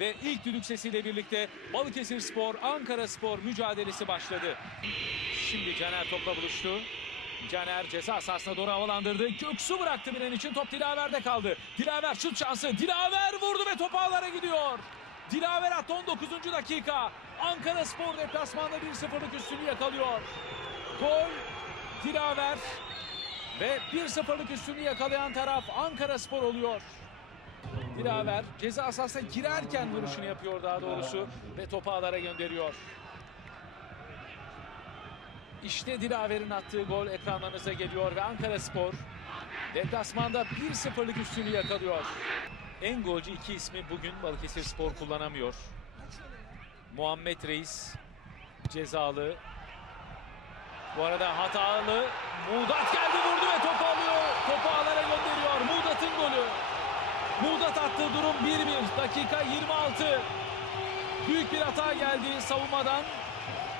Ve ilk düdük sesiyle birlikte Balıkesir Spor, Ankara Spor mücadelesi başladı. Şimdi Caner topla buluştu. Caner ceza sahasına doğru havalandırdı. Göksu bıraktı Miren için. Top Dilaver'de kaldı. Dilaver şut şansı. Dilaver vurdu ve top ağlara gidiyor. Dilaver attı 19. dakika. Ankara Spor deplasmanda 1-0'lık üstünü yakalıyor. Gol Dilaver ve 1-0'lık üstünü yakalayan taraf Ankara Spor oluyor. Dilaver ceza sahasına girerken vuruşunu yapıyor daha doğrusu ve topu ağlara gönderiyor. İşte Dilaver'in attığı gol ekranlarınıza geliyor ve Ankara Spor deplasmanda 1-0'lık üstünü yakalıyor. En golcü iki ismi bugün Balıkesir Spor kullanamıyor. Muhammed Reis cezalı. Bu arada hatalı. Muğdat geldi vurdu ve topu alıyor. Topu ağlara 21 dakika 26. Büyük bir hata geldi savunmadan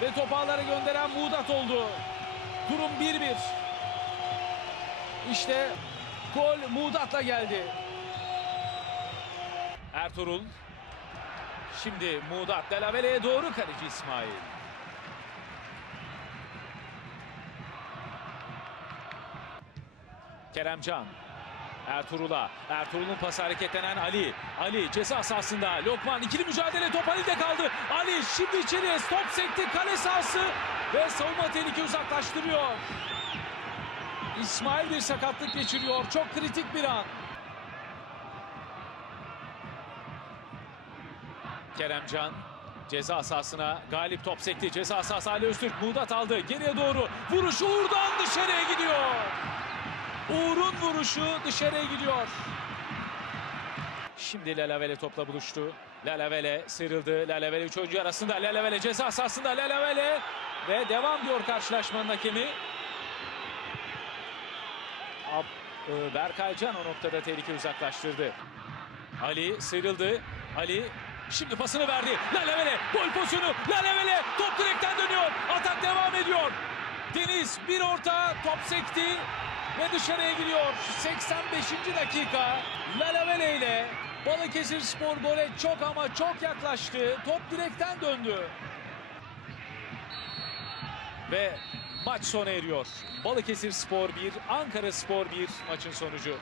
ve topağlara gönderen Muğdat oldu. Durum 1-1. İşte gol Muğdat'la geldi. Ertuğrul. Şimdi Muğdat Delavele'ye doğru kaleci İsmail. Keremcan. Ertuğrul'a. Ertuğrul'un pası hareketlenen Ali. Ali ceza sahasında. Lokman ikili mücadele top Ali'de kaldı. Ali şimdi içeriye stop sekti kale sahası ve savunma tehlike uzaklaştırıyor. İsmail bir sakatlık geçiriyor. Çok kritik bir an. Keremcan ceza sahasına galip top sekti. Ceza sahası Ali Öztürk Muğdat aldı. Geriye doğru vuruş Uğur'dan dışarıya gidiyor. Uğur'un vuruşu dışarıya gidiyor. Şimdi Lalavele topla buluştu. Lalavele sıyrıldı. Lalavele üç oyuncu arasında. Lalavele ceza sahasında. Lalavele ve devam diyor karşılaşmanın hakemi. Ab- e, Berkay Can o noktada tehlike uzaklaştırdı. Ali sıyrıldı. Ali şimdi pasını verdi. Lalavele gol pozisyonu. Lalavele top direkten dönüyor. Atak devam ediyor. Deniz bir orta top sekti ve dışarıya gidiyor. 85. dakika Lalavele ile Balıkesir Spor gole çok ama çok yaklaştı. Top direkten döndü. Ve maç sona eriyor. Balıkesir Spor 1, Ankara Spor 1 maçın sonucu.